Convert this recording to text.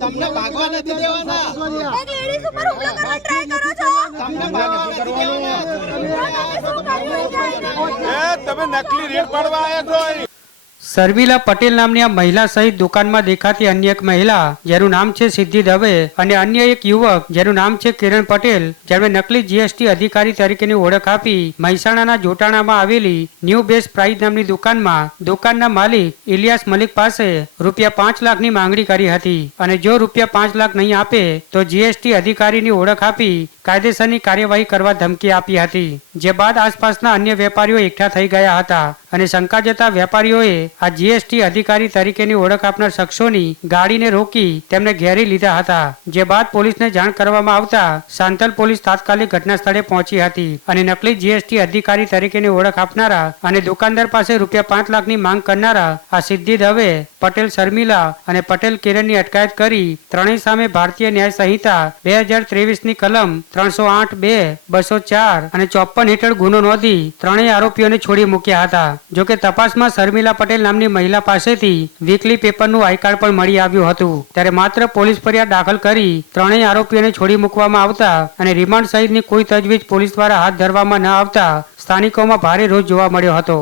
તમને ભાગવા નથી દેવાના તમે નકલી રેડ પાડવા આવ્યા છો. શર્મિલા પટેલ નામની આ મહિલા સહિત દુકાનમાં દેખાતી અન્ય એક મહિલા, જેનું નામ છે સિદ્ધિ દવે અને અન્ય એક યુવક, જેનું નામ છે કિરણ પટેલ, જેમણે નકલી જીએસટી અધિકારી તરીકેની ઓળખ આપી મહેસાણાના જોટાણામાં આવેલી ન્યૂ બેસ્ટ પ્રાઇઝ નામની દુકાનમાં દુકાનના માલિક ઇલિયાસ મલિક પાસે રૂપિયા પાંચ લાખની માંગણી કરી હતી અને જો રૂપિયા પાંચ લાખ નહીં આપે, તો જીએસટી અધિકારીની ઓળખ આપી કાયદેસરની કાર્યવાહી કરવા ધમકી આપી હતી. જે બાદ આસપાસના અન્ય વેપારીઓ એકઠા થઈ ગયા હતા. અને શંકા જતા વેપારીઓએ આ જીએસટી અધિકારી તરીકેની ઓળખ આપનાર શખ્સોની ગાડીને રોકી તેમને ઘેરી લીધા હતા, જે બાદ પોલીસને જાણ કરવામાં આવતા સાંતલ પોલીસ તાત્કાલિક ઘટના સ્થળે પહોંચી હતી અને નકલી જીએસટી અધિકારી તરીકેની ઓળખ આપનારા અને દુકાનદાર પાસે રૂપિયા પાંચ લાખની માંગ કરનારા આ સિદ્ધિ દવે, પટેલ શર્મિલા અને પટેલ કિરણની અટકાયત કરી ત્રણેય સામે ભારતીય ન્યાય સંહિતા બે હજાર ત્રેવીસની કલમ ત્રણસો આઠ બે, બસો ચાર અને ચોપન હેઠળ ગુનો નોંધી ત્રણેય આરોપીઓને છોડી મૂક્યા હતા. જોકે તપાસમાં શર્મિલા પટેલ નામની મહિલા પાસેથી વીકલી પેપરનું આઈકાર્ડ પણ મળી આવ્યું હતું. ત્યારે માત્ર પોલીસ ફરિયાદ દાખલ કરી ત્રણેય આરોપીઓને છોડી મૂકવામાં આવતા અને રિમાન્ડ સહિતની કોઈ તજવીજ પોલીસ દ્વારા હાથ ધરવામાં ન આવતા સ્થાનિકોમાં ભારે રોષ જોવા મળ્યો હતો.